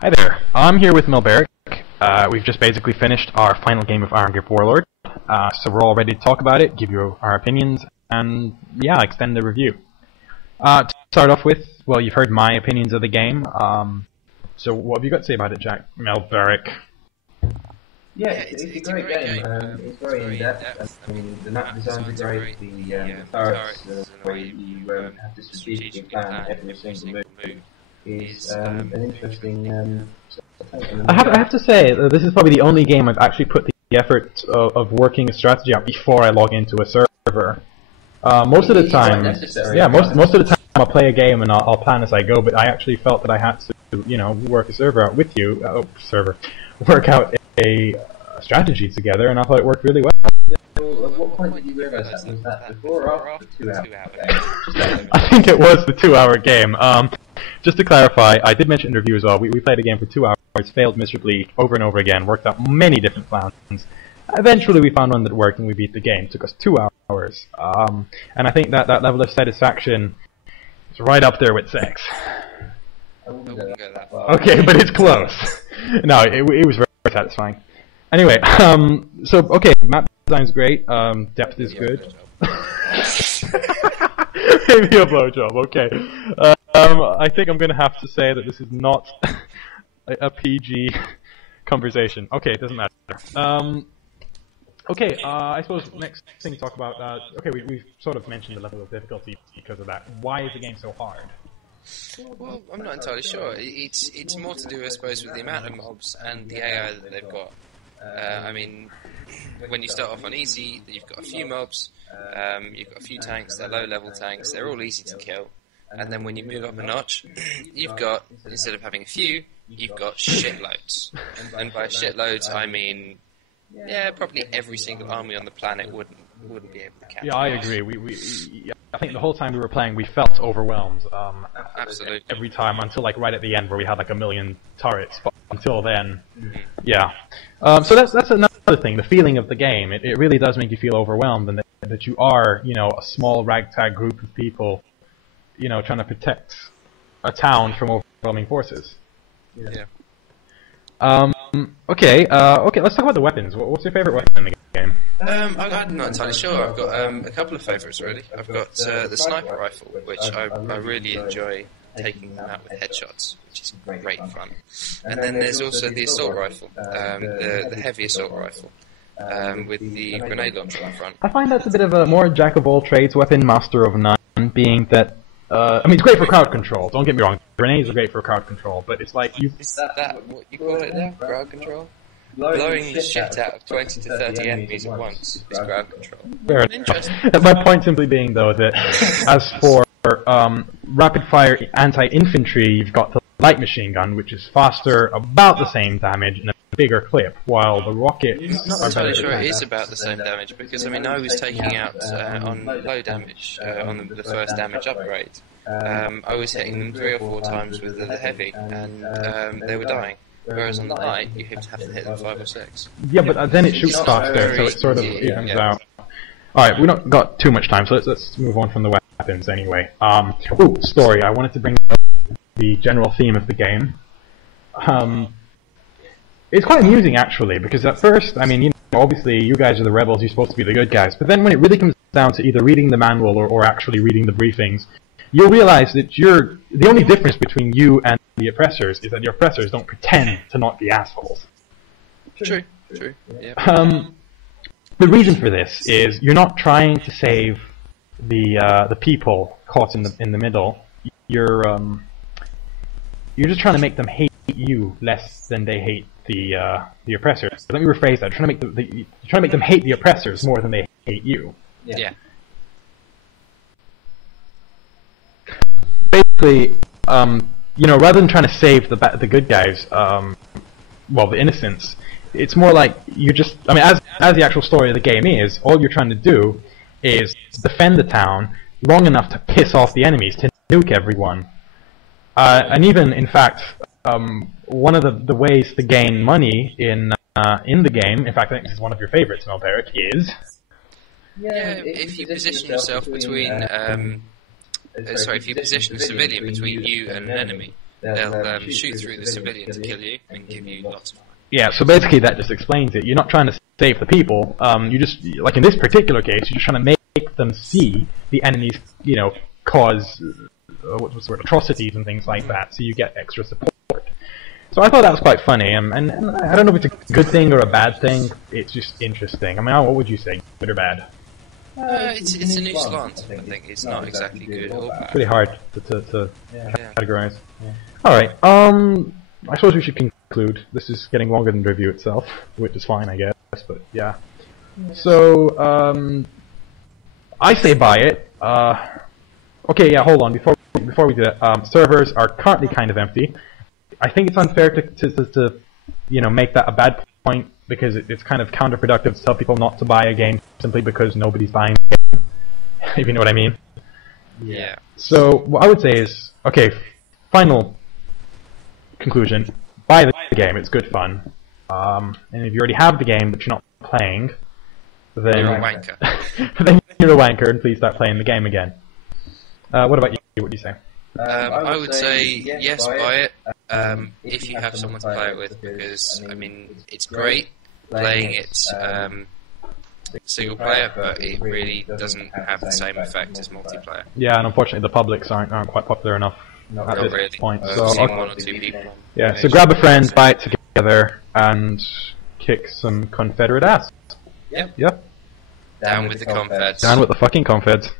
Hi there, I'm here with Milberic. We've just basically finished our final game of Iron Grip Warlord, so we're all ready to talk about it, give you our opinions, and yeah, extend the review. To start off with, well, you've heard my opinions of the game, so what have you got to say about it, Jack Milberic? Yeah, it's a great game. It's very in-depth. I mean, the map designs are great, the turrets, the way you have to strategically plan every single move is an interesting I have to say, this is probably the only game I've actually put the effort of working a strategy out before I log into a server. Most of the time, most of the time I'll play a game and I'll plan as I go, but I actually felt that I had to, you know, work a server out with you, work out a strategy together, and I thought it worked really well. Well, at what point did you realise that? Was that before or after the 2 hour game? I think it was the 2-hour game. Just to clarify, I did mention in review as well, we played a game for 2 hours, failed miserably over and over again, worked out many different plans. Eventually we found one that worked and we beat the game. It took us 2 hours. And I think that level of satisfaction is right up there with sex. I wouldn't go that far. Okay, but it's close. No, it was very satisfying. Anyway, so, okay, map design's great, depth is good. Maybe a blowjob, okay. I think I'm gonna have to say that this is not a PG conversation. Okay, it doesn't matter. Okay, I suppose next thing to talk about, okay, we've sort of mentioned the level of difficulty because of that. Why is the game so hard? Well, I'm not entirely sure. It's more to do, I suppose, with the amount of mobs and the AI that they've got. I mean, when you start off on easy, you've got a few mobs, you've got a few tanks, they're low-level tanks, they're all easy to kill. And then when you move up a notch, you've got, instead of having a few, you've got shitloads. And by shitloads, I mean, yeah, probably every single army on the planet wouldn't be able to catch. Yeah, I agree. I think the whole time we were playing, we felt overwhelmed. Absolutely. Every time, until like right at the end, where we had like 1 million turrets. But until then, yeah. So that's another thing. The feeling of the game. It really does make you feel overwhelmed, and that you are, you know, a small ragtag group of people, you know, trying to protect a town from overwhelming forces. Yeah. Okay. Let's talk about the weapons. What's your favorite weapon in the game? I'm not entirely sure. I've got a couple of favourites really. I've got the sniper rifle, which I really enjoy taking them out with headshots, which is great fun. And then there's also the assault rifle, the heavy assault rifle, with the grenade launcher on the front. I find that's a bit of a more jack of all trades weapon, master of none, being that. I mean, it's great for crowd control. Don't get me wrong. Grenades are great for crowd control, but it's like you. Is that what you call it now? Crowd control? Blowing the shit out of 20 to 30 enemies at once is crowd control. Fair enough. My point simply being, though, that as for rapid-fire anti-infantry, you've got the light machine gun, which is faster, about the same damage, and a bigger clip, while the rockets I'm not entirely sure it is about the same damage, because I mean I was taking out on low damage, on the first damage upgrade. I was hitting them 3 or 4 times with the heavy, and they were dying. Whereas on the light, you have to hit them 5 or 6. Yeah, but then it shoots faster, so it sort of evens out. Alright, we've not got too much time, so let's move on from the weapons anyway. Story. I wanted to bring up the general theme of the game. It's quite amusing, actually, because at first, I mean, you know, obviously you guys are the rebels, you're supposed to be the good guys, but then when it really comes down to either reading the manual or actually reading the briefings, you'll realize that the only difference between you and the oppressors is that the oppressors don't pretend to not be assholes. True. Yeah. The reason for this is you're not trying to save the people caught in the middle. You're just trying to make them hate you less than they hate the oppressors. Let me rephrase that. You're trying to make them hate the oppressors more than they hate you. Yeah. Basically, you know, rather than trying to save the good guys, well, the innocents, it's more like you just, I mean, as the actual story of the game is, all you're trying to do is defend the town long enough to piss off the enemies, to nuke everyone. And even, in fact, one of the ways to gain money in the game, in fact, I think this is one of your favorites, Milberic, is... Yeah, if you position yourself between... if you position a civilian between you and an enemy, they'll shoot through the civilian to kill you and give you lots of money. Yeah, so basically that just explains it. You're not trying to save the people. You just, like in this particular case, you're just trying to make them see the enemies, you know, cause what's the word, atrocities and things like that. So you get extra support. So I thought that was quite funny, and I don't know if it's a good thing or a bad thing. It's just interesting. I mean, what would you say, good or bad? It's a new slant. I think it's not exactly good or bad. Pretty hard to categorize. Yeah. All right. I suppose we should conclude. This is getting longer than the review itself, which is fine, I guess. But yeah. So I say buy it. Okay, yeah. Hold on. Before we do that, servers are currently kind of empty. I think it's unfair to you know, make that a bad point, because it's kind of counterproductive to tell people not to buy a game simply because nobody's buying the game. If you know what I mean. Yeah. So what I would say is, okay, final conclusion: buy the game. It's good fun. And if you already have the game but you're not playing, then you're a wanker. then you're a wanker, and please start playing the game again. What about you? What do you say? I would say yes, buy it. If you have someone to play it with, because I mean, it's great playing it single player, but it really doesn't have the same effect as multiplayer. Yeah, and unfortunately the publics aren't quite popular enough at this really. point. So So one or two people. yeah, so grab a friend, buy it together, and kick some Confederate ass. Yep. Yep. Down with the Confeds. Down with the fucking Confeds.